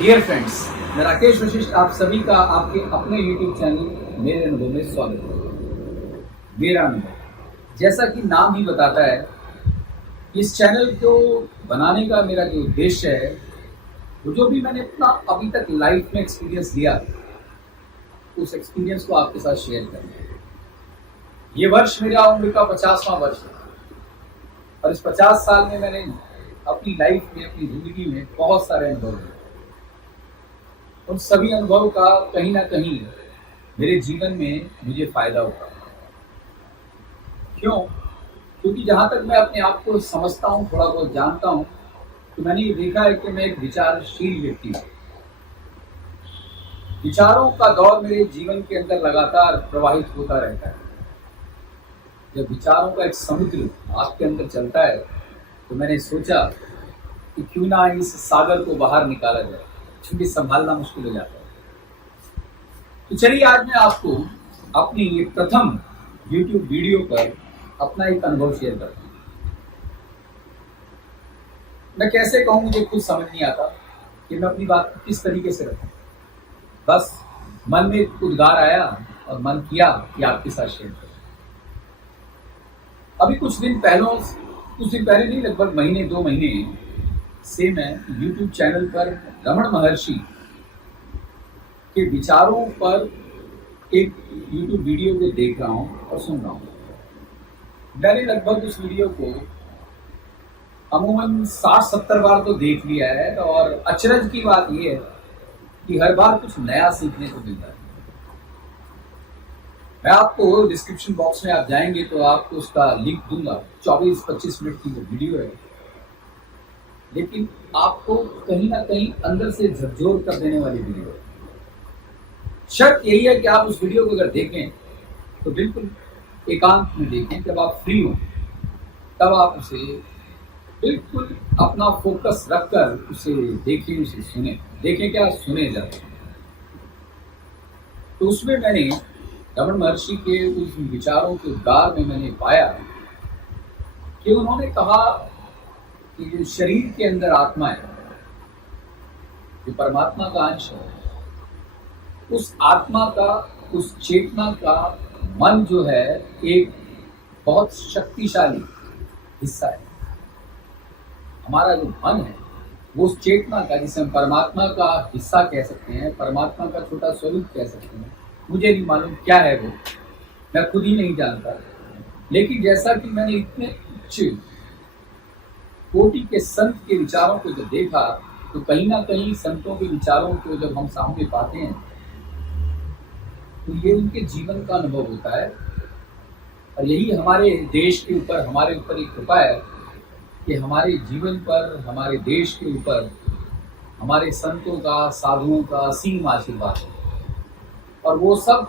Dear friends, मैं राकेश वशिष्ठ आप सभी का आपके अपने यूट्यूब चैनल मेरे अनुभव में स्वागत है। मेरा अनुभव जैसा कि नाम ही बताता है, इस चैनल को बनाने का मेरा जो उद्देश्य है वो जो भी मैंने अपना अभी तक लाइफ में एक्सपीरियंस लिया, उस एक्सपीरियंस को आपके साथ शेयर करना है। ये वर्ष मेरा उम्र का 50वां वर्ष है और इस 50 साल में मैंने अपनी लाइफ में, अपनी जिंदगी में बहुत सारे अनुभव लिए। उन सभी अनुभव का कहीं ना कहीं मेरे जीवन में मुझे फायदा होता है। क्यों? क्योंकि जहाँ तक मैं अपने आप को समझता हूँ, थोड़ा बहुत जानता हूँ, तो मैंने ये देखा है कि मैं एक विचारशील व्यक्ति हूँ। विचारों का दौर मेरे जीवन के अंदर लगातार प्रवाहित होता रहता है। जब विचारों का एक समुद्र आपके अंदर चलता है तो मैंने सोचा कि क्यों ना इस सागर को बाहर निकाला जाए, क्योंकि संभालना मुश्किल हो जाता है। तो चलिए आज मैं आपको अपनी ये प्रथम YouTube वीडियो पर अपना एक अनुभव शेयर करता हूँ। मैं कैसे कहूँ, मुझे खुद समझ नहीं आता कि मैं अपनी बात को किस तरीके से रखूँ। बस मन में उद्गार आया और मन किया कि आपके साथ शेयर करूँ। अभी कुछ दिन पहले नहीं, लगभग महीने 2 महीने से मैं YouTube चैनल पर रमण महर्षि के विचारों पर एक YouTube वीडियो को देख रहा हूँ और सुन रहा हूँ। मैंने लगभग उस वीडियो को अमूमन 60-70 बार तो देख लिया है और अचरज की बात यह है कि हर बार कुछ नया सीखने को मिलता है। मैं आपको डिस्क्रिप्शन बॉक्स में आप जाएंगे तो आपको उसका लिंक दूंगा। 24-25 मिनट की वो वीडियो है, लेकिन आपको कहीं ना कहीं अंदर से झकझोर कर देने वाली वीडियो है। शर्त यही है कि आप उस वीडियो को अगर देखें तो बिल्कुल एकांत में देखें। जब आप फ्री हो तब आप उसे बिल्कुल अपना फोकस रखकर उसे देखें, उसे सुने। देखें क्या, सुने जाते। तो उसमें मैंने रमण महर्षि के उस विचारों के उद्गार में मैंने पाया कि उन्होंने कहा कि जो शरीर के अंदर आत्मा है, जो परमात्मा का अंश है, उस आत्मा का, उस चेतना का मन जो है एक बहुत शक्तिशाली हिस्सा है। हमारा जो मन है वो उस चेतना का, जिसे हम परमात्मा का हिस्सा कह सकते हैं, परमात्मा का छोटा स्वरूप कह सकते हैं। मुझे नहीं मालूम क्या है वो, मैं खुद ही नहीं जानता। लेकिन जैसा कि मैंने इतने उच्च कोटि के संत के विचारों को जब देखा तो कहीं ना कहीं संतों के विचारों को जब हम सामने पाते हैं तो ये उनके जीवन का अनुभव होता है। और यही हमारे देश के ऊपर, हमारे ऊपर एक कृपा है कि हमारे जीवन पर, हमारे देश के ऊपर हमारे संतों का, साधुओं का असीम आशीर्वाद है। और वो सब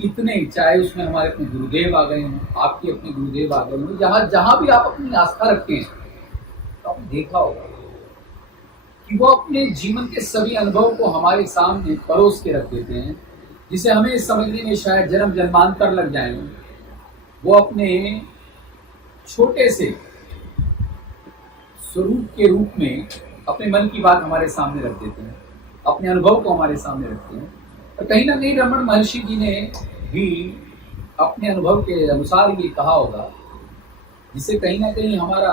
इतने, चाहे उसमें हमारे अपने गुरुदेव आ गए हैं, आपके अपने गुरुदेव आ गए हैं, जहाँ भी आप अपनी आस्था रखते हैं, तो आपने देखा होगा कि वो अपने जीवन के सभी अनुभव को हमारे सामने परोस के रख देते हैं, जिसे हमें समझने में शायद जन्म जन्मांतर लग जाएंगे। वो अपने छोटे से स्वरूप के रूप में अपने मन की बात हमारे सामने रख देते हैं, अपने अनुभव को हमारे सामने रखते हैं। और कहीं ना कहीं रमण महर्षि जी ने भी अपने अनुभव के अनुसार ये कहा होगा, जिसे कहीं ना कहीं हमारा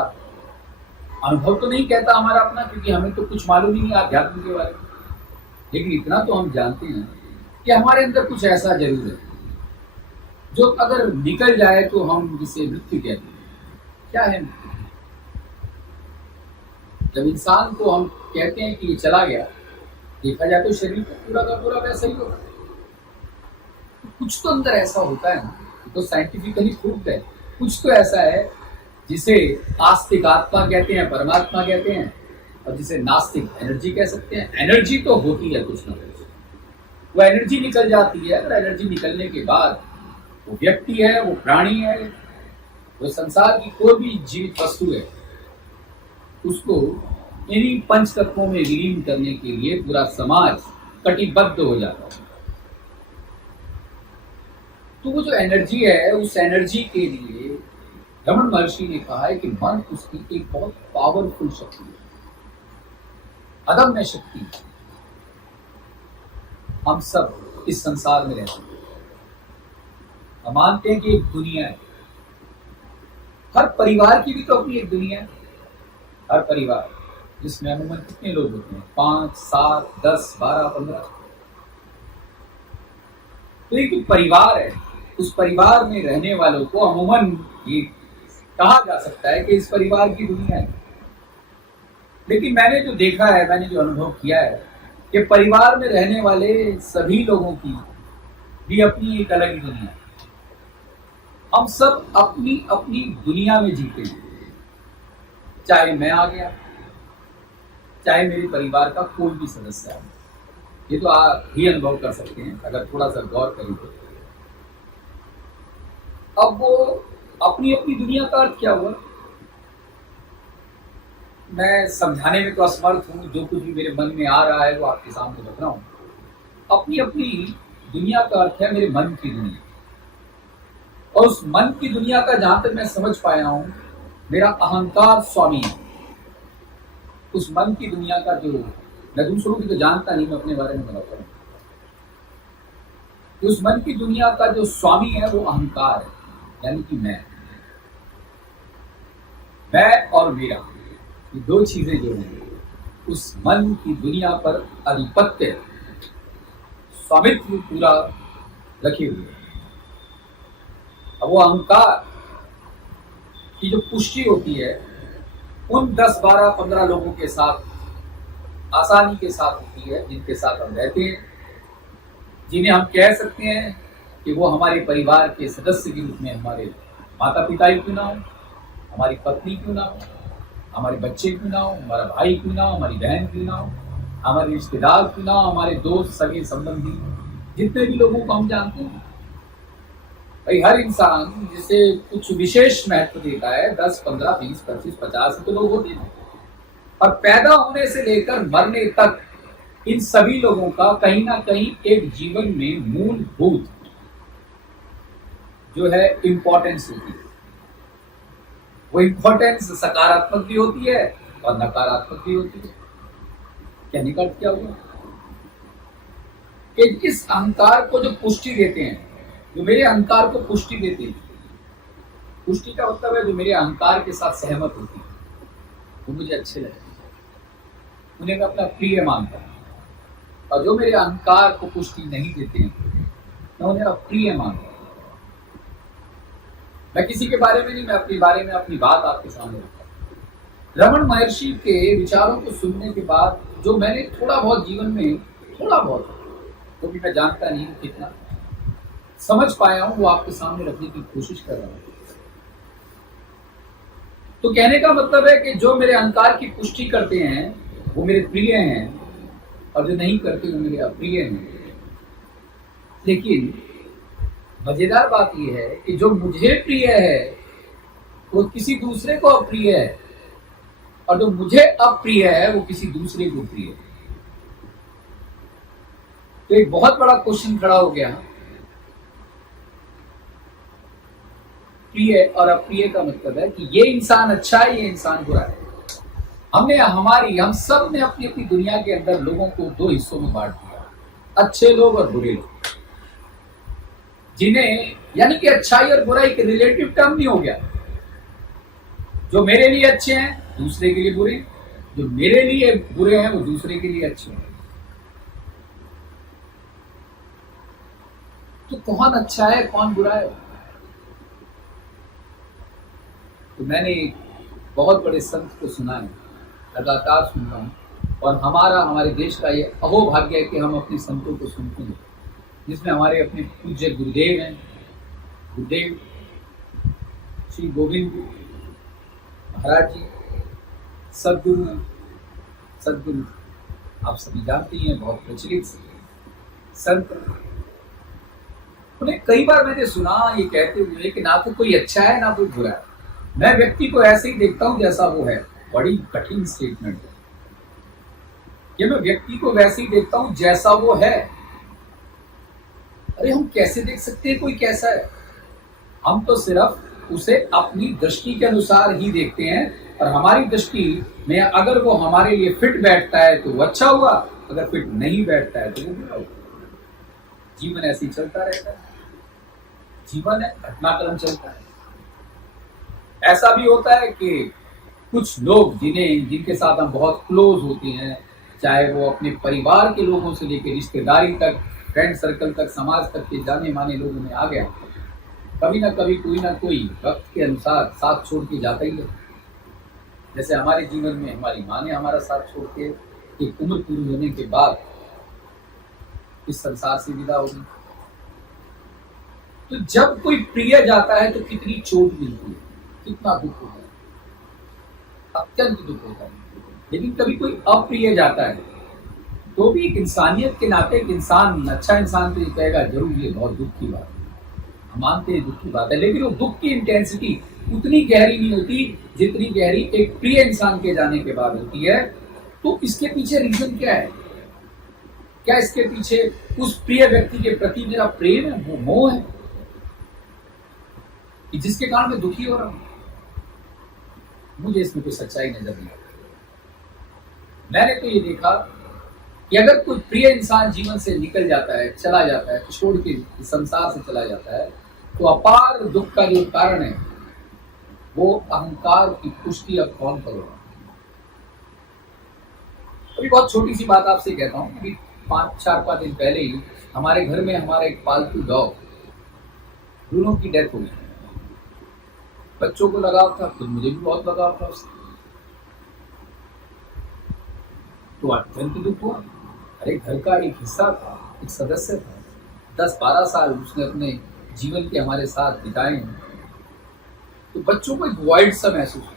अनुभव तो नहीं कहता हमारा अपना, क्योंकि हमें तो कुछ मालूम ही नहीं अध्यात्म के बारे में, लेकिन इतना तो हम जानते हैं कि हमारे अंदर कुछ ऐसा जरूर है जो अगर निकल जाए तो हम जिसे मृत्यु कहते हैं। क्या है मृत्यु? जब इंसान को हम कहते हैं कि ये चला गया, देखा जाए तो शरीर तो पूरा का पूरा वैसा ही होगा। कुछ तो अंदर ऐसा होता है ना, तो साइंटिफिकली प्रूव्ड है। कुछ तो ऐसा है जिसे आस्तिक आत्मा कहते हैं, परमात्मा कहते हैं, और जिसे नास्तिक एनर्जी कह सकते हैं। एनर्जी तो होती है कुछ ना कुछ, वो एनर्जी निकल जाती है। और एनर्जी निकलने के बाद वो व्यक्ति है, वो प्राणी है, वो संसार की कोई भी जीवित वस्तु है, उसको इन्हीं पंच तत्वों में विलीन करने के लिए पूरा समाज कटिबद्ध हो जाता है। तो वो जो एनर्जी है, उस एनर्जी के लिए रमण महर्षि ने कहा है कि मन उसकी एक बहुत पावरफुल शक्ति है, अदम्य शक्ति है। हम सब इस संसार में रहते हैं। हम मानते हैं कि एक दुनिया है, हर परिवार की भी तो अपनी एक दुनिया है। हर परिवार जिसमें अमूमन कितने लोग होते हैं? 5, 7, 10, 12, 15। तो एक जो परिवार है, उस परिवार में रहने वालों को अमूमन ये कहा जा सकता है कि इस परिवार की दुनिया है। लेकिन मैंने जो देखा है, मैंने जो अनुभव किया है कि परिवार में रहने वाले सभी लोगों की भी अपनी एक अलग ही दुनिया है। हम सब अपनी अपनी दुनिया में जीते हैं। चाहे मैं आ गया, चाहे मेरे परिवार का कोई भी सदस्य है, ये तो आप ही अनुभव कर सकते हैं अगर थोड़ा सा गौर करें तो। अब वो अपनी अपनी दुनिया का अर्थ क्या हुआ, मैं समझाने में तो असमर्थ हूँ। जो कुछ भी मेरे मन में आ रहा है वो आपके सामने रख रहा हूँ। अपनी अपनी दुनिया का अर्थ है मेरे मन की दुनिया, और उस मन की दुनिया का जहां तक मैं समझ पाया हूं, मेरा अहंकार स्वामी है। उस मन की दुनिया का जो, मैं दूसरों की तो जानता नहीं, मैं अपने बारे में बताता हूँ। उस मन की दुनिया का जो स्वामी है वो अहंकार है, यानी कि मैं और मेरा, ये दो चीजें जो हैं उस मन की दुनिया पर आधिपत्य, स्वामित्व पूरा रखे हुए। अब वो अहंकार की जो पुष्टि होती है उन 10, 12, 15 लोगों के साथ आसानी के साथ होती है, जिनके साथ हम रहते हैं, जिन्हें हम कह सकते हैं कि वो हमारे परिवार के सदस्य के रूप में, हमारे माता पिता ही क्यों ना हो, हमारी पत्नी क्यों ना हो, हमारे बच्चे क्यों ना हो, हमारा भाई क्यों ना हो, हमारी बहन क्यों ना हो, हमारे रिश्तेदार क्यों ना हो, हमारे दोस्त, सगे संबंधी, जितने भी लोगों को हम जानते हैं। भाई हर इंसान जिसे कुछ विशेष महत्व देता है, 10, 15, 20, 25, 50 तो लोग होते हैं, और पैदा होने से लेकर मरने तक इन सभी लोगों का कहीं ना कहीं एक जीवन में मूलभूत जो है इंपॉर्टेंस होती है। वो इंपॉर्टेंस सकारात्मक भी होती है और नकारात्मक भी होती है। कहने का क्या हुआ कि इस अहंकार को जो पुष्टि देते हैं, जो मेरे अहंकार को पुष्टि देते हैं, पुष्टि का मतलब है जो मेरे अहंकार के साथ सहमत होती है, वो मुझे अच्छे लगते हैं, उन्हें मैं अपना प्रिय मानता हूँ। और जो मेरे अहंकार को पुष्टि नहीं देते हैं, मैं उन्हें अप्रिय मानता हूँ। मैं किसी के बारे में नहीं, मैं अपने बारे में अपनी बात आपके सामने रखता हूँ। रमन महर्षि के विचारों को सुनने के बाद जो मैंने थोड़ा बहुत जीवन में, थोड़ा बहुत, तो भी मैं जानता नहीं हूँ कितना समझ पाया हूं, वो आपके सामने रखने की कोशिश कर रहा हूं। तो कहने का मतलब है कि जो मेरे अहंकार की पुष्टि करते हैं वो मेरे प्रिय हैं, और जो नहीं करते वो मेरे अप्रिय हैं। लेकिन मजेदार बात यह है कि जो मुझे प्रिय है वो किसी दूसरे को अप्रिय है, और जो मुझे अप्रिय है वो किसी दूसरे को प्रिय है। तो एक बहुत बड़ा क्वेश्चन खड़ा हो गया, प्रिय और अप्रिय का मतलब है कि ये इंसान अच्छा है, ये इंसान बुरा है। हम सब ने अपनी अपनी दुनिया के अंदर लोगों को दो हिस्सों में बांट दिया, अच्छे लोग और बुरे लोग, जिन्हें, यानी कि अच्छाई और बुराई के रिलेटिव टर्म नहीं हो गया। जो मेरे लिए अच्छे हैं दूसरे के लिए बुरे, जो मेरे लिए बुरे हैं वो दूसरे के लिए अच्छे हैं। तो कौन अच्छा है कौन बुरा है? तो मैंने एक बहुत बड़े संत को सुना है, लगातार सुन रहा हूँ, और हमारे देश का ये अहोभाग्य है कि हम अपने संतों को सुनते हैं, जिसमें हमारे अपने पूज्य गुरुदेव हैं, गुरुदेव श्री गोविंद महाराज जी, सदगुरु आप सभी जानते हैं, बहुत प्रचलित संत। उन्हें कई बार मैंने सुना ये कहते हुए कि ना तो कोई अच्छा है ना कोई बुरा है, मैं व्यक्ति को ऐसे ही देखता हूं जैसा वो है। बड़ी कठिन स्टेटमेंट है कि मैं व्यक्ति को वैसे ही देखता हूं जैसा वो है। अरे हम कैसे देख सकते हैं कोई कैसा है? हम तो सिर्फ उसे अपनी दृष्टि के अनुसार ही देखते हैं, और हमारी दृष्टि में अगर वो हमारे लिए फिट बैठता है तो वो अच्छा हुआ, अगर फिट नहीं बैठता है तो वो बुरा हुआ। जीवन ऐसे ही चलता रहता है। जीवन है, घटनाक्रम चलता है। ऐसा भी होता है कि कुछ लोग जिनके साथ हम बहुत क्लोज होते हैं, चाहे वो अपने परिवार के लोगों से लेकर रिश्तेदारी तक, फ्रेंड सर्कल तक, समाज तक के जाने माने लोगों में आ गया, कभी ना कभी कोई ना कोई वक्त के अनुसार साथ छोड़ के जाता ही है। जैसे हमारे जीवन में हमारी माँ ने हमारा साथ छोड़ के एक उम्र पूरी होने के बाद इस संसार से विदा हो गई। तो जब कोई प्रिय जाता है तो कितनी चोट मिलती है, कितना दुख होता है, अत्यंत दुख होता है। लेकिन कभी कोई अप्रिय जाता है तो भी एक इंसानियत के नाते एक इंसान, अच्छा इंसान तो ये कहेगा जरूर ये बहुत दुख की बात है, हम मानते हैं दुख की बात है, लेकिन वो दुख की इंटेंसिटी उतनी गहरी नहीं होती जितनी गहरी एक प्रिय इंसान के जाने के बाद होती है। तो इसके पीछे रीजन क्या है? क्या इसके पीछे उस प्रिय व्यक्ति के प्रति मेरा प्रेम है, वो मोह है कि जिसके कारण मैं दुखी हो रहा हूं? मुझे इसमें कोई सच्चाई नजर नहीं आती। मैंने तो ये देखा कि अगर कोई प्रिय इंसान जीवन से निकल जाता है, चला जाता है, छोड़ के संसार से चला जाता है, तो अपार दुख का जो कारण है वो अहंकार की पुष्टि अब कौन करेगा? अभी बहुत छोटी सी बात आपसे कहता हूँ। अभी 4-5 दिन पहले ही हमारे घर में हमारा एक पालतू डॉग ब्रूनो की डेथ हो गई। बच्चों को लगाव था, खुद मुझे भी बहुत लगाव था उससे, तो अत्यंत दुख हुआ। अरे घर का एक हिस्सा था, एक सदस्य था, 10-12 साल उसने अपने जीवन के हमारे साथ बिताए हैं। तो बच्चों को एक वॉइड सा महसूस हुआ,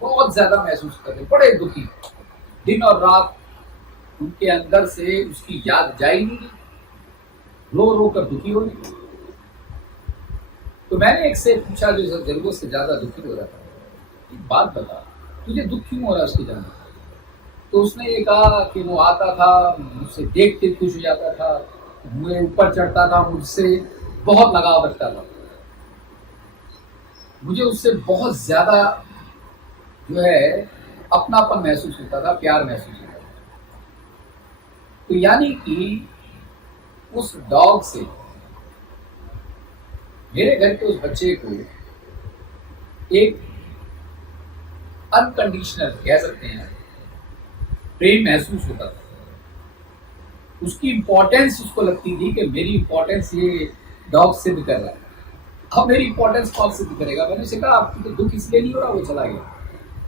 बहुत ज्यादा महसूस कर रहे, बड़े दुखी, दिन और रात उनके अंदर से उसकी याद जा ही नहीं, रो रो कर दुखी हो रही। तो मैंने एक से पूछा जो जरूरत से ज्यादा दुखी हो रहा था, एक बात बता, तुझे दुख क्यों हो रहा है उसके जाने? तो उसने ये कहा कि वो आता था, मुझसे देख के खुश हो जाता था, मुझे ऊपर चढ़ता था, मुझसे बहुत लगाव रखता था, मुझे उससे बहुत ज्यादा जो है अपनापन महसूस होता था, प्यार महसूस होता था। तो यानी कि उस डॉग से मेरे घर के उस बच्चे को एक अनकंडीशनल कह सकते हैं प्रेम महसूस होता था। उसकी इंपॉर्टेंस उसको लगती थी कि मेरी इंपॉर्टेंस ये डॉग सिद्ध कर रहा है। अब मेरी इंपॉर्टेंस कौन सिद्ध करेगा? मैंने उसे कहा आपको तो दुख इसलिए नहीं हो रहा, वो चला गया,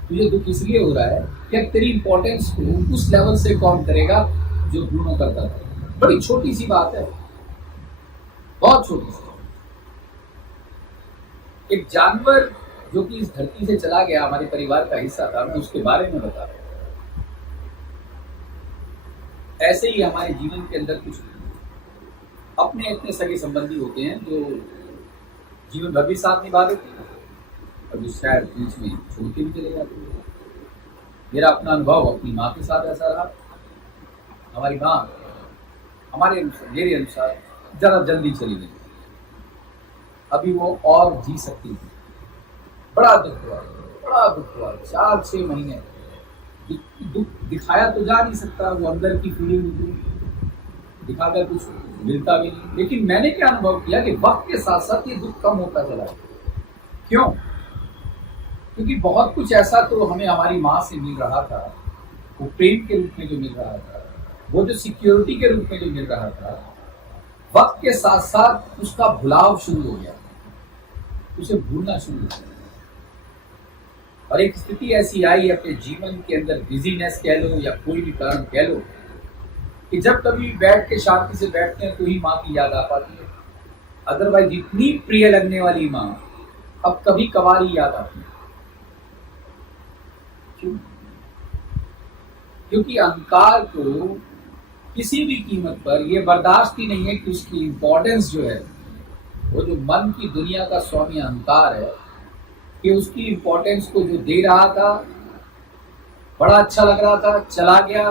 तुझे दुख इसलिए हो रहा है कि तेरी इंपॉर्टेंस को उस लेवल से कौन करेगा जो ब्रूनो करता था। बड़ी छोटी सी बात है, बहुत छोटी सी। एक जानवर जो कि इस धरती से चला गया, हमारे परिवार का हिस्सा था, मैं उसके बारे में बता रहा हूं। ऐसे ही हमारे जीवन के अंदर कुछ अपने अपने सगे संबंधी होते हैं जो जीवन भर भी साथ निभा देते हैं और जो शायद बीच में छोड़ के भी चले जाते हैं। मेरा अपना अनुभव अपनी माँ के साथ ऐसा रहा। हमारी माँ मेरे अनुसार ज़रा जल्दी चली गई, अभी वो और जी सकती थी। बड़ा दुख हुआ, बड़ा दुख हुआ। 4-6 महीने दुख दिखाया तो जा नहीं सकता, वो अंदर की फीलिंग दिखाकर कुछ मिलता भी नहीं। लेकिन मैंने क्या अनुभव किया कि वक्त के साथ साथ ये दुख कम होता चला। क्यों? क्योंकि बहुत कुछ ऐसा तो हमें हमारी माँ से मिल रहा था, वो प्रेम के रूप में जो मिल रहा था, वो जो सिक्योरिटी के रूप में जो मिल रहा था, वक्त के साथ साथ उसका भुलाव शुरू हो गया, उसे भूलना शुरू हो गया। और एक स्थिति ऐसी आई अपने जीवन के अंदर, बिजीनेस कह लो या कोई भी कारण कह लो, कि जब कभी बैठ के शांति से बैठते हैं तो ही माँ की याद आ पाती है। अदरवाइज इतनी प्रिय लगने वाली माँ अब कभी कभार ही याद आती है। क्यों? क्योंकि अहंकार को किसी भी कीमत पर यह बर्दाश्त ही नहीं है कि उसकी इंपॉर्टेंस जो है, वो जो मन की दुनिया का स्वामी अहंकार है, कि उसकी इंपॉर्टेंस को जो दे रहा था, बड़ा अच्छा लग रहा था, चला गया,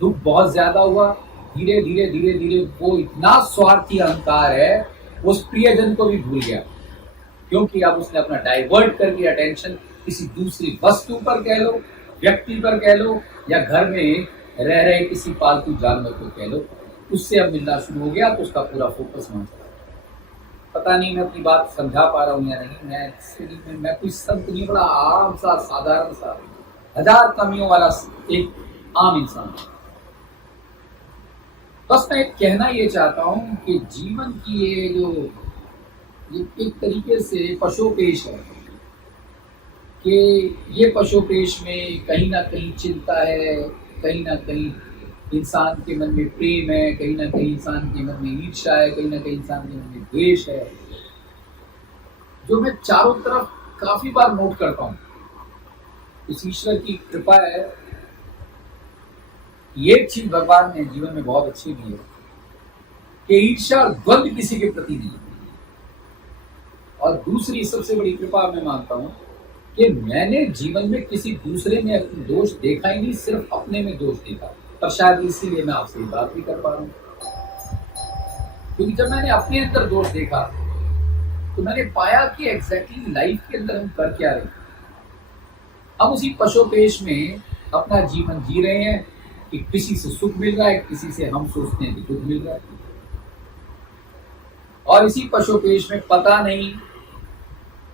दुख बहुत ज्यादा हुआ। धीरे धीरे धीरे धीरे वो इतना स्वार्थी अहंकार है, उस प्रियजन को भी भूल गया, क्योंकि अब उसने अपना डाइवर्ट करके अटेंशन किसी दूसरी वस्तु पर कह लो, व्यक्ति पर कह लो, या घर में रह रहे किसी पालतू जानवर को कह लो, उससे अब मिलना शुरू हो गया तो उसका पूरा फोकस वहां चला गया। पता नहीं मैं अपनी बात समझा पा रहा हूँ या नहीं। मैं कोई संत नहीं, बड़ा आराम सा साधारण सा हजार कमियों वाला एक आम इंसान। बस मैं कहना ये चाहता हूँ कि जीवन की ये एक तरीके से पशोपेश है कि ये पशोपेश में कहीं ना कहीं चिंता है, कहीं ना कहीं इंसान के मन में प्रेम है, कहीं ना कहीं इंसान के मन में ईर्ष्या है, कहीं ना कहीं इंसान के मन में द्वेष है, जो मैं चारों तरफ काफी बार नोट करता हूँ। इस ईश्वर की कृपा है। ये चीज भगवान ने जीवन में बहुत अच्छी दी है कि ईर्ष्या और द्वंद्व किसी के प्रति नहीं। और दूसरी सबसे बड़ी कृपा मैं मानता हूं कि मैंने जीवन में किसी दूसरे में दोष देखा ही नहीं, सिर्फ अपने में दोष देखा। और शायद इसीलिए मैं आपसे बात भी कर पा रहा हूं, क्योंकि जब मैंने अपने अंदर दोष देखा तो मैंने पाया कि एग्जैक्टली लाइफ के अंदर हम कर क्या रहे। हम उसी पशोपेश में अपना जीवन जी रहे हैं कि किसी से सुख मिल रहा है, किसी से हम सोचते हैं कि दुख मिल रहा है। और इसी पशोपेश में पता नहीं,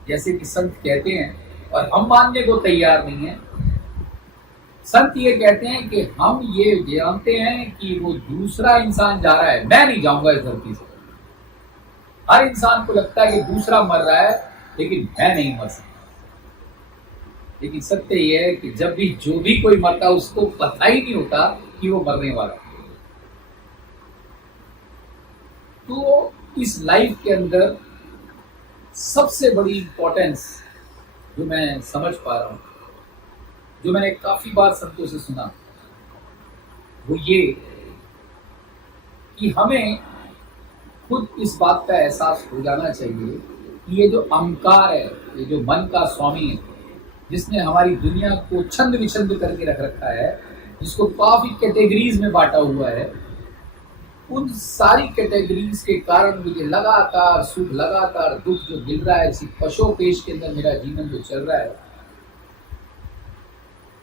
जैसे कि संत कहते हैं और हम मानने को तैयार नहीं है। संत ये कहते हैं कि हम ये जानते हैं कि वो दूसरा इंसान जा रहा है, मैं नहीं जाऊंगा इस धरती से। हर इंसान को लगता है कि दूसरा मर रहा है, लेकिन मैं नहीं मर सकता। लेकिन सत्य यह है कि जब भी जो भी कोई मरता है उसको पता ही नहीं होता कि वो मरने वाला है। तो इस लाइफ के अंदर सबसे बड़ी इंपॉर्टेंस जो मैं समझ पा रहा हूं, जो मैंने काफी बार संतों से सुना, वो ये कि हमें खुद इस बात का एहसास हो जाना चाहिए कि ये जो अहंकार है, ये जो मन का स्वामी है, जिसने हमारी दुनिया को छंद विछंद करके रख रखा है, जिसको काफी कैटेगरीज में बांटा हुआ है, उन सारी कैटेगरीज के कारण मुझे लगातार सुख, लगातार दुख जो मिल रहा है, इसी पशोपेश के अंदर मेरा जीवन जो चल रहा है,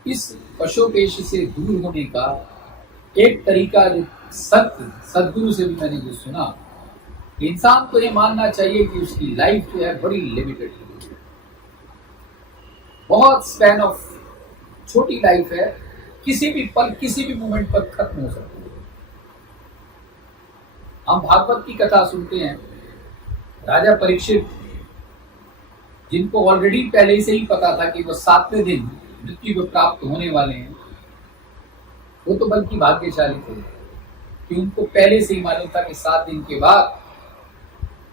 इस पशोपेश से दूर होने का एक तरीका जो सदगुरु से भी मैंने जो सुना, इंसान को ये मानना चाहिए कि उसकी लाइफ जो है बड़ी लिमिटेड है, बहुत स्पैन ऑफ छोटी लाइफ है, किसी भी पल किसी भी मोमेंट पर खत्म हो सकती है। हम भागवत की कथा सुनते हैं, राजा परीक्षित, जिनको ऑलरेडी पहले से ही पता था कि वो 7वें दिन मृत्यु को प्राप्त होने वाले हैं, वो तो बल्कि भाग्यशाली थे कि उनको पहले से ही मालूम था कि 7 दिन के बाद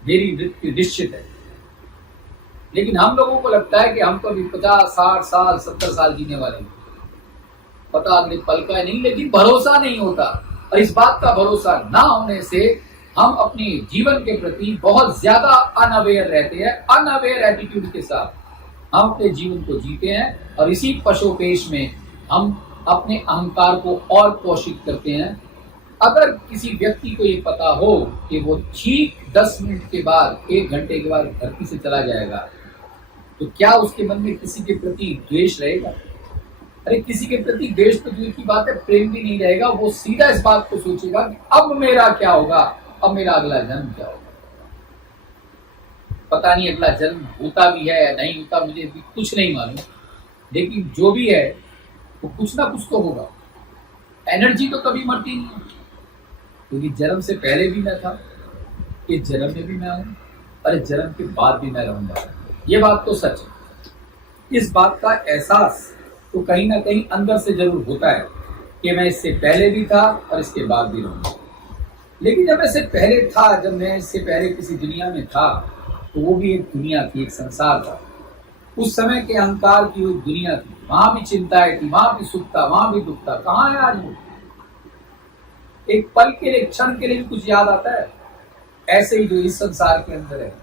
मेरी मृत्यु निश्चित है। लेकिन हम लोगों को लगता है कि हम तो अभी 50, 60 साल, 70 साल जीने वाले हैं, पता अगले पल का नहीं, लेकिन भरोसा नहीं होता। और इस बात का भरोसा ना होने से हम अपने जीवन के प्रति बहुत ज्यादा अनअवेयर रहते हैं। अनअवेयर एटीट्यूड के साथ हम अपने जीवन को जीते हैं और इसी पशोपेश में हम अपने अहंकार को और पोषित करते हैं। अगर किसी व्यक्ति को ये पता हो कि वो ठीक 10 मिनट के बाद, 1 घंटे के बाद धरती से चला जाएगा, तो क्या उसके मन में किसी के प्रति द्वेष रहेगा? अरे किसी के प्रति द्वेष तो दूर की बात है, प्रेम भी नहीं रहेगा। वो सीधा इस बात को सोचेगा कि अब मेरा क्या होगा, अब मेरा अगला जन्म क्या होगा। पता नहीं अगला जन्म होता भी है या नहीं होता, मुझे भी कुछ नहीं मालूम, लेकिन जो भी है वो कुछ ना कुछ तो होगा। एनर्जी तो कभी मरती नहीं, क्योंकि जन्म से पहले भी मैं था, इस जन्म में भी मैं हूं और इस जन्म के बाद भी मैं रहूंगा। ये बात तो सच है। इस बात का एहसास तो कहीं ना कहीं अंदर से जरूर होता है कि मैं इससे पहले भी था और इसके बाद भी रहूंगा। लेकिन जब इससे पहले था, जब मैं इससे पहले किसी दुनिया में था, तो वो भी एक दुनिया थी, एक संसार था। उस समय के अहंकार की वो दुनिया थी, वहां भी चिंताएं थी, वहां भी सुख था, वहां भी दुख था। कहाँ है आज वो? एक पल के लिए, क्षण के लिए भी कुछ याद आता है? ऐसे ही जो इस संसार के अंदर है,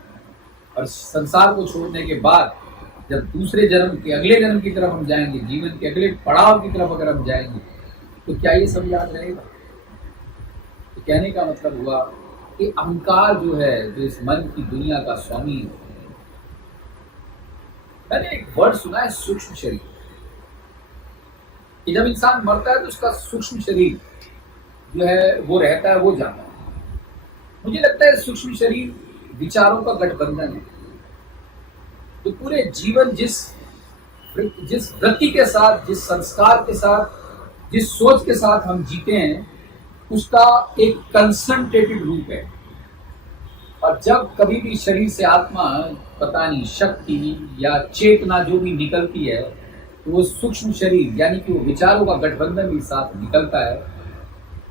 और संसार को छोड़ने के बाद जब दूसरे जन्म के, अगले जन्म की तरफ हम जाएंगे, जीवन के अगले पड़ाव की तरफ अगर हम जाएंगे, तो क्या ये सब याद रहेगा? तो कहने का मतलब हुआ कि अहंकार जो है, जो इस मन की दुनिया का स्वामी है। मैंने एक वर्ड सुना है, सूक्ष्म शरीर, कि जब इंसान मरता है तो उसका सूक्ष्म शरीर जो है वो रहता है, वो जाता है। मुझे लगता है सूक्ष्म शरीर विचारों का गठबंधन है। तो पूरे जीवन जिस जिस वृत्ति के साथ, जिस संस्कार के साथ, जिस सोच के साथ हम जीते हैं, उसका एक कंसंट्रेटेड रूप है। और जब कभी भी शरीर से आत्मा, पता नहीं, शक्ति या चेतना जो भी निकलती है, तो वो सूक्ष्म शरीर यानी कि वो विचारों का गठबंधन के साथ निकलता है।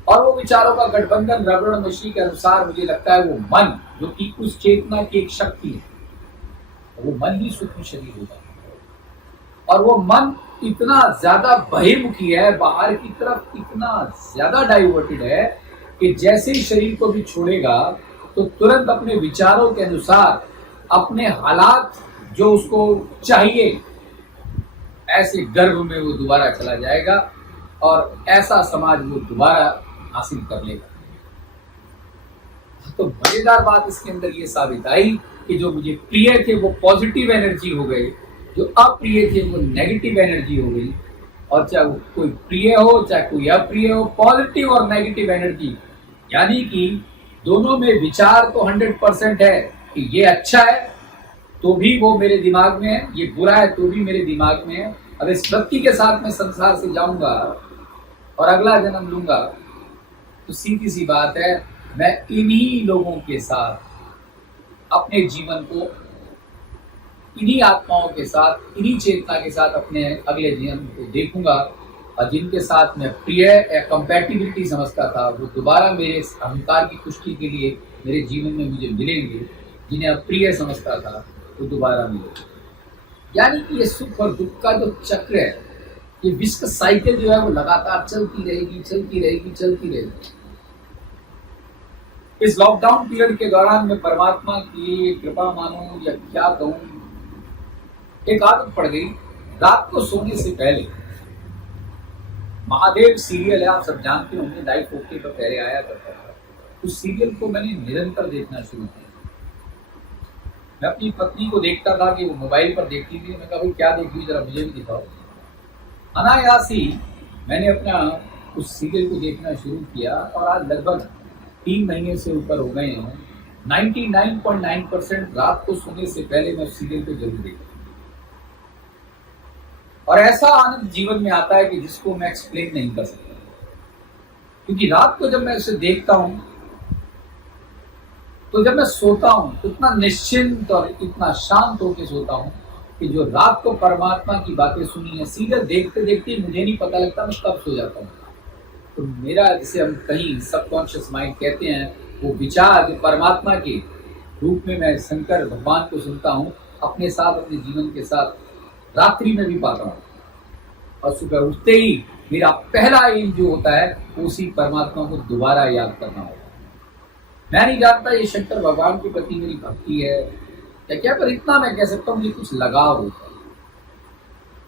और वो विचारों का गठबंधन रबड़ मशीन के अनुसार मुझे लगता है वो मन, जो कि उस चेतना की एक शक्ति है, वो मन ही सूक्ष्म शरीर होता है। और वो मन इतना ज्यादा बहिर्मुखी है, बाहर की तरफ इतना ज्यादा डाइवर्टेड है कि जैसे ही शरीर को भी छोड़ेगा तो तुरंत अपने विचारों के अनुसार, अपने हालात जो उसको चाहिए, ऐसे गर्भ में वो दोबारा चला जाएगा और ऐसा समाज वो दोबारा हासिल कर लेगा। तो मजेदार बात इसके अंदर ये साबित आई कि जो मुझे प्रिय थे वो पॉजिटिव एनर्जी हो गए, जो अप्रिय थे वो नेगेटिव एनर्जी हो गई। और चाहे वो कोई प्रिय हो चाहे कोई अप्रिय हो, पॉजिटिव और नेगेटिव एनर्जी, यानी कि दोनों में विचार तो 100% है कि ये अच्छा है तो भी वो मेरे दिमाग में है, ये बुरा है तो भी मेरे दिमाग में है। अब इस वृत्ति के साथ मैं संसार से जाऊंगा और अगला जन्म लूंगा, तो सीधी सी बात है, मैं इन्हीं लोगों के साथ अपने जीवन को, इन्हीं आत्माओं के साथ, इन्हीं चेतना के साथ अपने अगले जीवन को देखूंगा। और जिनके साथ मैं प्रिय या कंपैटिबिलिटी समझता था, वो दोबारा मेरे अहंकार की पुष्टि के लिए मेरे जीवन में मुझे मिलेंगे। जिन्हें अप्रिय समझता था वो दोबारा मिलेंगे। यानी कि ये सुख और दुख का जो चक्र है, ये विश्व साइकिल जो है वो लगातार चलती रहेगी, चलती रहेगी, चलती रहेगी। इस लॉकडाउन पीरियड के दौरान मैं परमात्मा की कृपा मानूं या क्या कहूं, एक आदत पड़ गई। रात को सोने से पहले महादेव सीरियल है, आप सब जानते होंगे, लाइफ ओके पर पहले आया करता था। उस सीरियल को मैंने निरंतर देखना शुरू किया। मैं अपनी पत्नी को देखता था कि वो मोबाइल पर देखती थी। मैं कहा भाई क्या देख रही, जरा मुझे भी दिखाओ। अनायास ही मैंने अपना उस सीरियल को देखना शुरू किया और आज लगभग 3 महीने से ऊपर हो गए हैं। 99.9% रात को सोने से पहले मैं उस सीरियल को जरूर देखता हूं। और ऐसा आनंद जीवन में आता है कि जिसको मैं एक्सप्लेन नहीं कर सकता। क्योंकि रात को जब मैं इसे देखता हूं तो जब मैं सोता हूं तो इतना निश्चिंत और इतना शांत होकर सोता हूं कि जो रात को परमात्मा की बातें सुनी है, सीरियल देखते देखते मुझे नहीं पता लगता मैं कब सो जाता हूं। तो मेरा, जिसे हम कहीं सबकॉन्शियस माइंड कहते हैं, वो विचार जो परमात्मा के रूप में मैं शंकर भगवान को सुनता हूँ, अपने साथ, अपने जीवन के साथ रात्रि में भी पाता हूँ। और सुबह उठते ही मेरा पहला एम जो होता है वो उसी परमात्मा को दोबारा याद करना होता है। मैं नहीं जानता ये शंकर भगवान के प्रति मेरी भक्ति है या क्या, पर इतना मैं कह सकता हूँ मुझे कुछ लगाव होता है,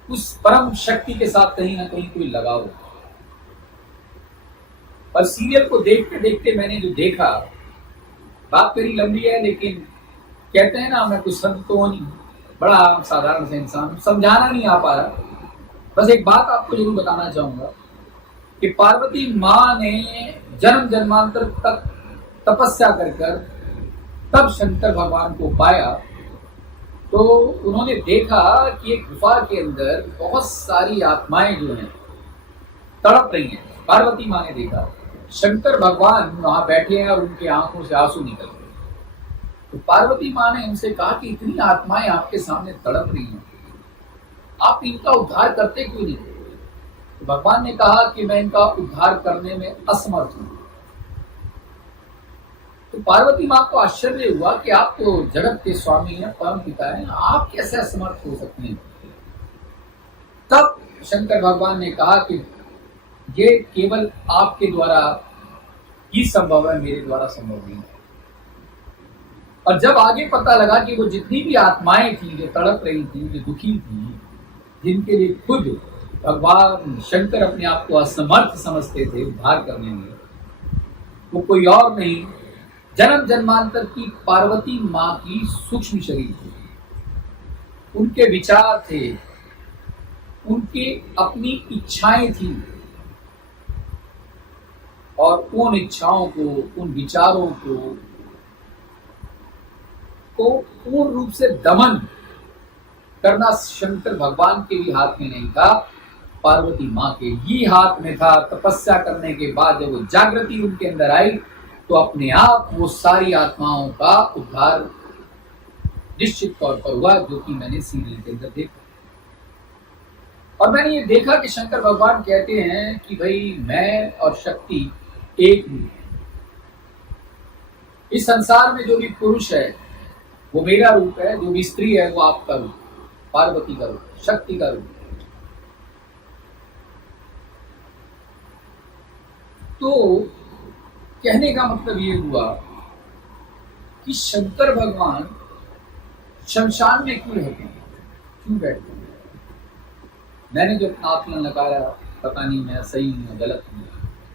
उस परम शक्ति के साथ कहीं ना कहीं कोई लगाव होता है। और सीरियल को देखते देखते मैंने जो देखा, बात मेरी लंबी है लेकिन कहते हैं ना, मैं कुछ संत तो नहीं, बड़ा साधारण सा इंसान, समझाना नहीं आ पा रहा। बस एक बात आपको जरूर बताना चाहूंगा कि पार्वती माँ ने जन्म जन्मांतर तक तपस्या कर तब शंकर भगवान को पाया। तो उन्होंने देखा कि एक गुफा के अंदर बहुत सारी आत्माएं जो हैं तड़प रही हैं। पार्वती माँ ने देखा शंकर भगवान वहां बैठे हैं और उनकी आंखों से आंसू निकल रहे। तो पार्वती माँ ने उनसे कहा कि इतनी आत्माएं आपके सामने तड़प रही हैं, आप इनका उद्धार करते क्यों नहीं? तो भगवान ने कहा कि मैं इनका उद्धार करने में असमर्थ हूं। तो पार्वती माँ को आश्चर्य हुआ कि आप तो जगत के स्वामी हैं, परम पिता हैं, आप कैसे असमर्थ हो सकते हैं? तब शंकर भगवान ने कहा कि ये केवल आपके द्वारा ही संभव है, मेरे द्वारा संभव नहीं है। और जब आगे पता लगा कि वो जितनी भी आत्माएं थी जो तड़प रही थी, जो दुखी थी, जिनके लिए खुद भगवान शंकर अपने आप को असमर्थ समझते थे उद्धार करने में, वो कोई और नहीं, जन्म जन्मांतर की पार्वती माँ की सूक्ष्म शरीर थी। उनके विचार थे, उनकी अपनी इच्छाएं थी और उन इच्छाओं को, उन विचारों को पूर्ण रूप से दमन करना शंकर भगवान के भी हाथ में नहीं था, पार्वती माँ के ही हाथ में था। तपस्या करने के बाद जब वो जागृति उनके अंदर आई तो अपने आप वो सारी आत्माओं का उद्धार निश्चित तौर पर हुआ, जो कि मैंने सीरियल के अंदर देखा। और मैंने ये देखा कि शंकर भगवान कहते हैं कि भाई मैं और शक्ति एक हूं। इस संसार में जो भी पुरुष है वो मेरा रूप है, जो भी स्त्री है वो आपका रूप, पार्वती का रूप, शक्ति का रूप। तो कहने का मतलब ये हुआ कि शंकर भगवान शमशान में क्यों रहते हैं, क्यों बैठते हैं। मैंने जो अपना आकलन लगाया, पता नहीं मैं सही हूं गलत हूं,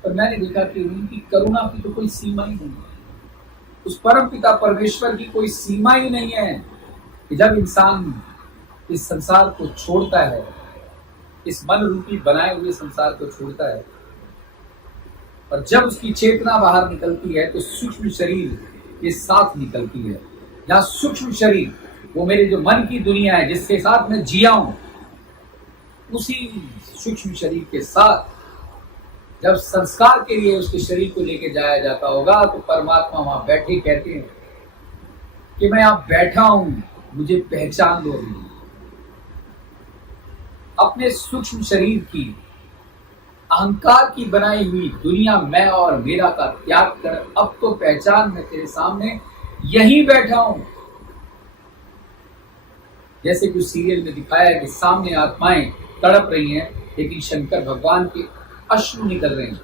पर मैंने देखा कि उनकी करुणा की तो कोई सीमा ही नहीं है। उस परम पिता परमेश्वर की कोई सीमा ही नहीं है कि जब इंसान इस संसार को छोड़ता है, इस मन रूपी बनाए हुए संसार को छोड़ता है, और जब उसकी चेतना बाहर निकलती है तो सूक्ष्म शरीर के साथ निकलती है। जहाँ सूक्ष्म शरीर वो मेरे जो मन की दुनिया है जिसके साथ मैं जिया हूं, उसी सूक्ष्म शरीर के साथ जब संस्कार के लिए उसके शरीर को लेके जाया जाता होगा तो परमात्मा वहां बैठे कहते हैं कि मैं यहां बैठा हूं, मुझे पहचान लो। अपने सूक्ष्म शरीर की अहंकार की बनाई हुई दुनिया मैं और मेरा का त्याग कर अब तो पहचान मैं तेरे सामने यहीं बैठा हूं। जैसे कुछ सीरियल में दिखाया है कि सामने आत्माएं तड़प रही हैं, लेकिन शंकर भगवान के अश्रु निकल रहे हैं,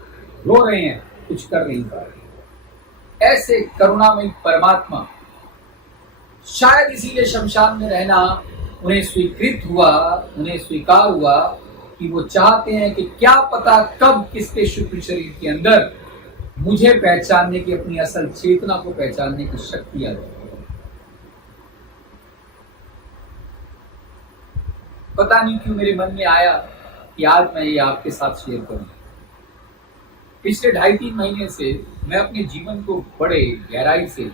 रो रहे हैं, कुछ कर नहीं पा रहे। ऐसे करुणामयी परमात्मा शायद इसीलिए शमशान में रहना उन्हें स्वीकृत हुआ, उन्हें स्वीकार हुआ कि वो चाहते हैं कि क्या पता कब किसके शुक्र शरीर के अंदर मुझे पहचानने की, अपनी असल चेतना को पहचानने की शक्ति आ जाए। पता नहीं क्यों मेरे मन में आया कि आज मैं ये आपके साथ शेयर करूं। पिछले 2.5-3 महीने से मैं अपने जीवन को बड़े गहराई से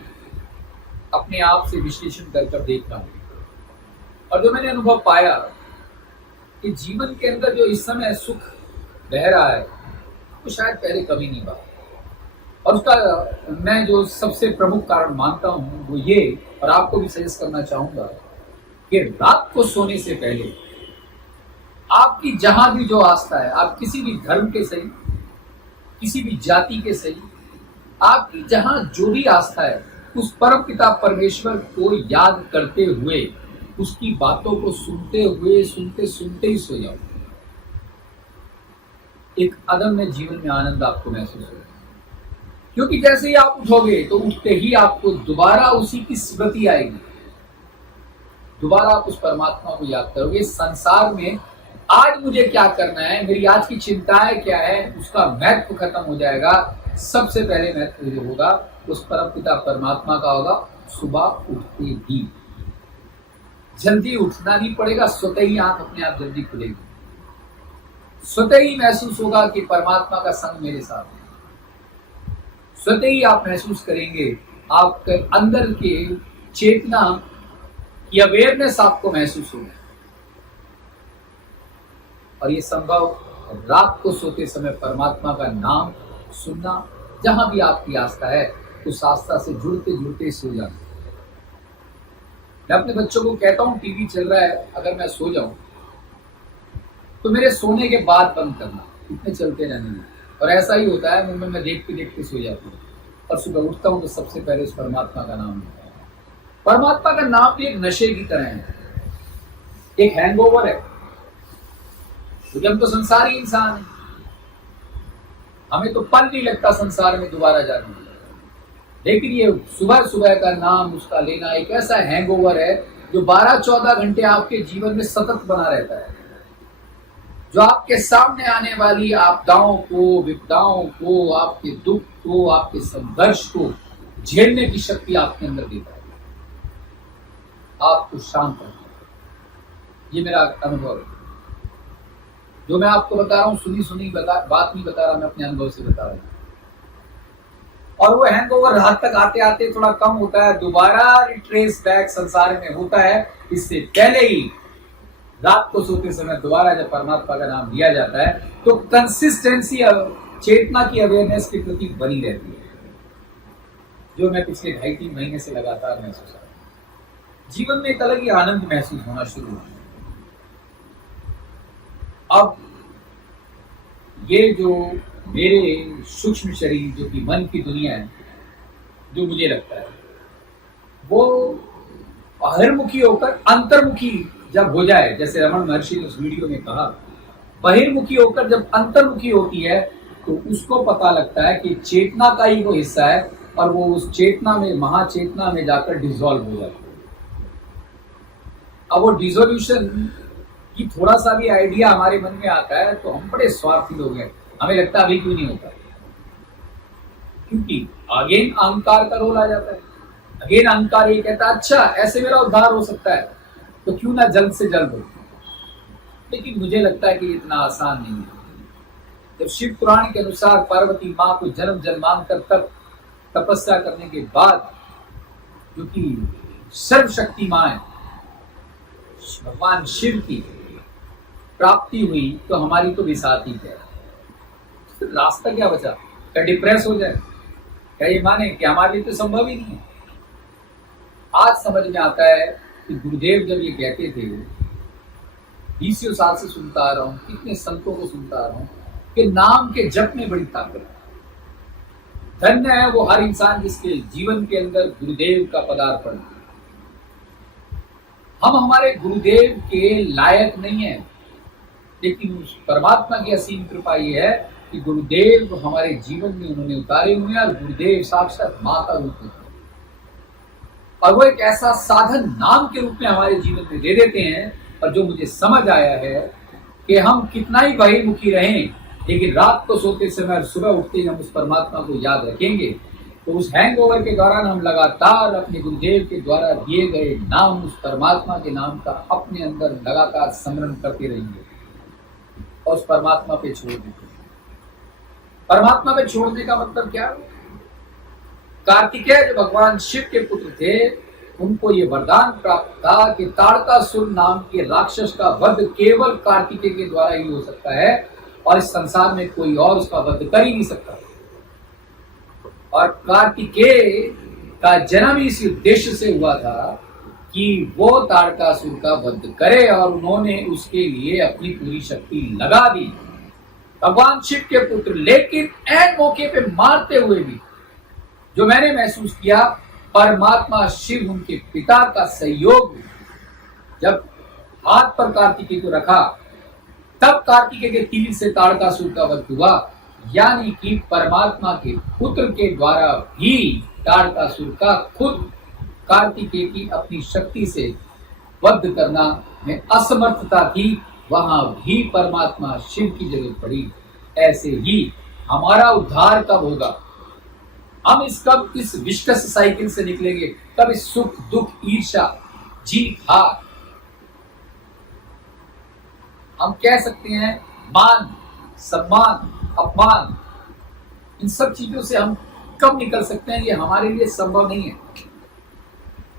अपने आप से विश्लेषण कर देख रहा हूं, और जो मैंने अनुभव पाया कि जीवन के अंदर जो इस समय सुख बह रहा है वो शायद पहले कभी नहीं हुआ। और उसका मैं जो सबसे प्रमुख कारण मानता हूं वो ये, और आपको भी सजेस्ट करना चाहूंगा कि रात को सोने से पहले आपकी जहां भी जो आस्था है, आप किसी भी धर्म के सही, किसी भी जाति के सही, आपकी जहां जो भी आस्था है, उस परम पिता परमेश्वर को याद करते हुए, उसकी बातों को सुनते हुए, सुनते सुनते ही सो जाओ। एक अदम्य जीवन में आनंद आपको महसूस होगा, क्योंकि जैसे ही आप उठोगे तो उठते ही आपको दोबारा उसी की स्मृति आएगी, दोबारा आप उस परमात्मा को याद करोगे। संसार में आज मुझे क्या करना है, मेरी आज की चिंताएं क्या है, उसका महत्व खत्म हो जाएगा। सबसे पहले महत्व जो होगा उस परम पिता परमात्मा का होगा। सुबह उठते ही जल्दी उठना नहीं पड़ेगा, स्वतः ही आंख अपने आप जल्दी खुलेगी, स्वतः ही महसूस होगा कि परमात्मा का संग मेरे साथ है। स्वतः ही आप महसूस करेंगे, आपके अंदर के चेतना की अवेयरनेस आपको महसूस होगी। और ये संभव रात को सोते समय परमात्मा का नाम सुनना, जहां भी आपकी आस्था है उस आस्था से जुड़ते जुड़ते सो जाना। मैं अपने बच्चों को कहता हूं टीवी चल रहा है, अगर मैं सो जाऊं तो मेरे सोने के बाद बंद करना, इतने चलते रहने में। और ऐसा ही होता है, मुंबई में देखते देखते सो जाती हूँ, और सुबह उठता हूं तो सबसे पहले उस परमात्मा का नाम लेता हूं। परमात्मा का नाम भी एक नशे की तरह है, एक हैंगओवर है, क्योंकि हम तो संसारी इंसान हैं, हमें तो पल नहीं लगता संसार में दोबारा जाने। लेकिन ये सुबह सुबह का नाम उसका लेना एक ऐसा हैंगओवर है जो 12-14 घंटे आपके जीवन में सतत बना रहता है, जो आपके सामने आने वाली आपदाओं को, विपदाओं को, आपके दुख को, आपके संघर्ष को झेलने की शक्ति आपके अंदर देता है, आपको शांत रखता है। ये मेरा अनुभव है, जो मैं आपको बता रहा हूँ, सुनी बात नहीं बता रहा, मैं अपने अनुभव से बता रहा हूँ। और वो हैंगओवर रात तक आते आते थोड़ा कम होता है, दोबारा रिट्रेस बैक संसार में होता है। इससे पहले ही रात को सोते समय दोबारा जब परमात्मा का नाम लिया जाता है तो कंसिस्टेंसी चेतना की अवेयरनेस के प्रति बनी रहती है, जो मैं पिछले 2.5-3 महीने से लगातार महसूस कर रहा हूं। जीवन में एक अलग ही आनंद महसूस होना शुरू हुआ। अब ये जो मेरे सूक्ष्म शरीर जो कि मन की दुनिया है, जो मुझे लगता है वो बहिर्मुखी होकर अंतर्मुखी जब हो जाए, जैसे रमन महर्षि ने उस वीडियो में कहा, बहिर्मुखी होकर जब अंतर्मुखी होती है तो उसको पता लगता है कि चेतना का ही वो हिस्सा है और वो उस चेतना में, महाचेतना में जाकर डिसॉल्व हो जाती है। अब वो डिसोल्यूशन की थोड़ा सा भी आइडिया हमारे मन में आता है तो हम बड़े स्वार्थी लोग हैं, हमें लगता है अभी क्यों नहीं होता, क्योंकि अगेन अहंकार का रोल आ जाता है। अगेन अहंकार ये कहता है अच्छा ऐसे मेरा उद्धार हो सकता है तो क्यों ना जल्द से जल्द हो। लेकिन मुझे लगता है कि इतना आसान नहीं है। जब शिव पुराण के अनुसार पार्वती माँ को जन्म जन्मांतर तक तपस्या करने के बाद जो कि सर्वशक्ति माँ है, भगवान शिव की प्राप्ति हुई तो हमारी तो विसाती है, तो रास्ता क्या बचा? क्या डिप्रेस हो जाए? क्या ये माने कि हमारे लिए तो संभव ही नहीं है? आज समझ में आता है कि गुरुदेव जब ये कहते थे, 20 साल से सुनता आ रहा हूँ, कितने संतों को सुनता आ रहा हूँ कि नाम के जप में बड़ी ताकत है। धन्य है वो हर इंसान जिसके जीवन के अंदर गुरुदेव का पदार्पण। हम हमारे गुरुदेव के लायक नहीं है, लेकिन उस परमात्मा की असीम कृपा ये है कि गुरुदेव हमारे जीवन में उन्होंने उतारे हुए हैं और गुरुदेव साक्षात माँ का रूप में, और वो एक ऐसा साधन नाम के रूप में हमारे जीवन में दे देते हैं। और जो मुझे समझ आया है कि हम कितना ही बहिर्मुखी रहें, लेकिन रात को सोते समय और सुबह उठते ही हम उस परमात्मा को याद रखेंगे तो उस हैंगओवर के दौरान हम लगातार अपने गुरुदेव के द्वारा दिए गए नाम, उस परमात्मा के नाम का अपने अंदर लगातार स्मरण करते रहेंगे और उस परमात्मा पे छोड़ देंगे। परमात्मा पे छोड़ने का मतलब क्या? कार्तिकेय जो भगवान शिव के पुत्र थे, उनको ये वरदान प्राप्त था कि ताड़कासुर नाम के राक्षस का वध केवल कार्तिकेय के द्वारा ही हो सकता है और इस संसार में कोई और उसका वध कर ही नहीं सकता। और कार्तिकेय का जन्म इस उद्देश्य से हुआ था कि वो ताड़कासुर का वध करे, और उन्होंने उसके लिए अपनी पूरी शक्ति लगा दी, भगवान शिव के पुत्र। लेकिन ऐन मौके पे मारते हुए भी जो मैंने महसूस किया, परमात्मा शिव उनके पिता का सहयोग, जब हाथ पर कार्तिकेय को रखा तब कार्तिकेय के तीर से ताड़कासुर का वध हुआ। यानी कि परमात्मा के पुत्र के द्वारा भी ताड़कासुर का खुद कार्तिकेय की अपनी शक्ति से वध करना में असमर्थता थी, वहां भी परमात्मा शिव की जरूरत पड़ी। ऐसे ही हमारा उद्धार कब होगा? हम कब इस विश्वस साइकिल से निकलेंगे? कब इस सुख दुख ईर्ष्या जीत हार, हम कह सकते हैं मान सम्मान अपमान, इन सब चीजों से हम कब निकल सकते हैं? ये हमारे लिए संभव नहीं है।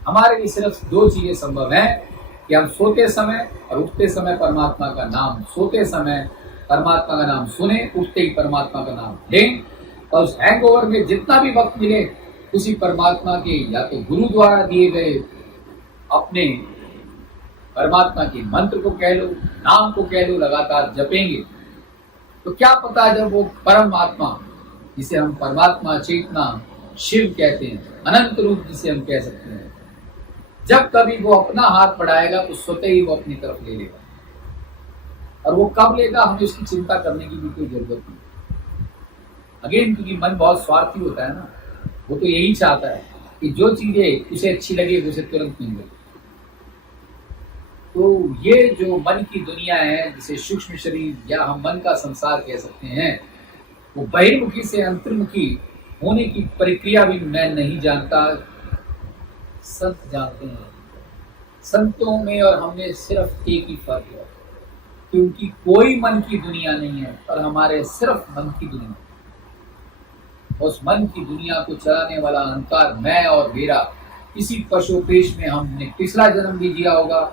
हमारे लिए सिर्फ 2 चीजें संभव हैं कि हम सोते समय और उठते समय परमात्मा का नाम, सोते समय परमात्मा का नाम सुने, उठते ही परमात्मा का नाम लें, और उस हैंगओवर में जितना भी वक्त मिले उसी परमात्मा के या तो गुरु द्वारा दिए गए अपने परमात्मा के मंत्र को कह लो, नाम को कह लो, लगातार जपेंगे तो क्या पता जब वो परमात्मा, जिसे हम परमात्मा चेतना शिव कहते हैं, अनंत रूप जिसे हम कह सकते हैं, जब कभी वो अपना हाथ बढ़ाएगा तो स्वतः ही वो अपनी तरफ ले लेगा। और वो कब लेगा हमें उसकी चिंता करने की भी कोई जरूरत नहीं। अगेन क्योंकि मन बहुत स्वार्थी होता है ना, वो तो यही चाहता है कि जो चीजें उसे अच्छी लगे उसे तुरंत मिल जाए। तो ये जो मन की दुनिया है, जिसे सूक्ष्म शरीर या हम मन का संसार कह सकते हैं, वो बहिर्मुखी से अंतर्मुखी होने की प्रक्रिया भी मैं नहीं जानता, संत जानते हैं। संतों में और हमें सिर्फ एक ही फर्क है, क्योंकि कोई मन की दुनिया नहीं है और हमारे सिर्फ मन की दुनिया। उस मन की दुनिया को चलाने वाला अहंकार मैं और मेरा, किसी पशुपेश में हमने पिछला जन्म भी जिया होगा,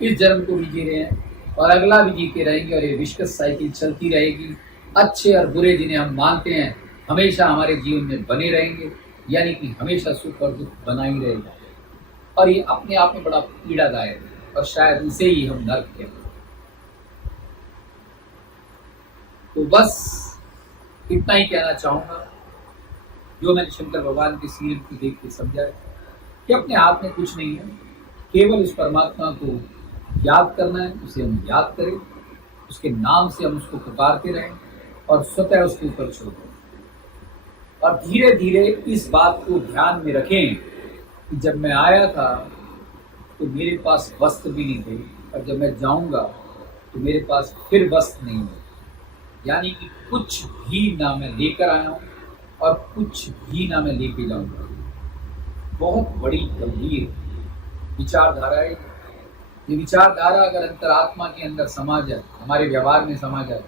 इस जन्म को भी जी रहे हैं और अगला भी जी के रहेंगे, और ये विश्वस साइकिल चलती रहेगी। अच्छे और बुरे जिन्हें हम मानते हैं हमेशा हमारे जीवन में बने रहेंगे, यानी कि हमेशा सुख और दुख बना ही रहेगा। और ये अपने आप में बड़ा पीड़ादायक है, और शायद इसे ही हम नर्क कहते हैं। तो बस इतना ही कहना चाहूँगा, जो मैंने शंकर भगवान के सीरियल को देख के समझा है कि अपने हाथ में कुछ नहीं है, केवल उस परमात्मा को याद करना है, उसे हम याद करें, उसके नाम से हम उसको पुकारते रहें और स्वतः उसके ऊपर छोड़ दें। और धीरे धीरे इस बात को ध्यान में रखें कि जब मैं आया था तो मेरे पास वस्त्र भी नहीं थे, और जब मैं जाऊंगा तो मेरे पास फिर वस्त्र नहीं है। यानी कि कुछ भी ना मैं लेकर आया हूँ और कुछ भी ना मैं लेके जाऊंगा। बहुत बड़ी गंभीर विचारधारा है। ये विचारधारा अगर अंतरात्मा के अंदर समा जाए, हमारे व्यवहार में समा जाए,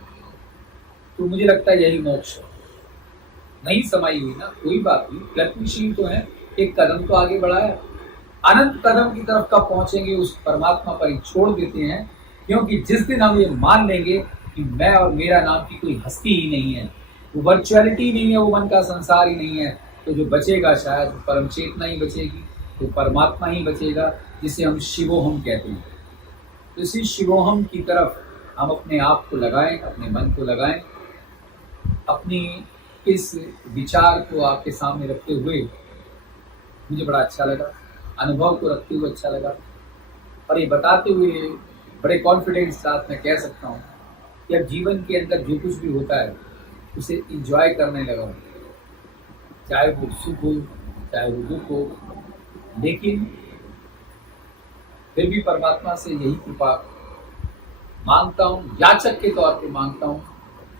तो मुझे लगता है यही मोक्ष है। नहीं समाई हुई ना, कोई बात नहीं, प्रयत्नशील तो है, एक कदम तो आगे बढ़ाया, अनंत कदम की तरफ कब पहुंचेंगे उस परमात्मा पर ही छोड़ देते हैं। क्योंकि जिस दिन हम ये मान लेंगे कि मैं और मेरा नाम की कोई हस्ती ही नहीं है, वो वर्चुअलिटी नहीं है, वो मन का संसार ही नहीं है, तो जो बचेगा शायद परम चेतना ही बचेगी, तो परमात्मा ही बचेगा, जिसे हम शिवोहम कहते हैं। तो इसी शिवोहम की तरफ हम अपने आप को लगाएं, अपने मन को लगाएं। अपनी इस विचार को आपके सामने रखते हुए मुझे बड़ा अच्छा लगा, अनुभव को रखते हुए अच्छा लगा, और ये बताते हुए बड़े कॉन्फिडेंस साथ मैं कह सकता हूँ कि अब जीवन के अंदर जो कुछ भी होता है उसे इंजॉय करने लगा हूँ, चाहे वो सुख हो चाहे वो दुख हो। लेकिन फिर भी परमात्मा से यही कृपा मांगता हूँ, याचक के तौर पे मांगता हूँ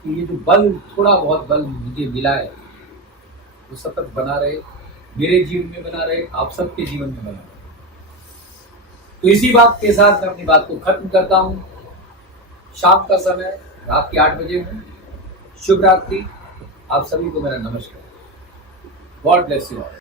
कि ये जो बल, थोड़ा बहुत बल मुझे मिला है, वो सतत बना रहे, मेरे जीवन में बना रहे, आप सबके जीवन में बना रहे। तो इसी बात के साथ मैं अपनी बात को खत्म करता हूँ। शाम का समय, रात के 8 बजे हूँ। शुभ रात्रि, आप सभी को मेरा नमस्कार। God bless you all.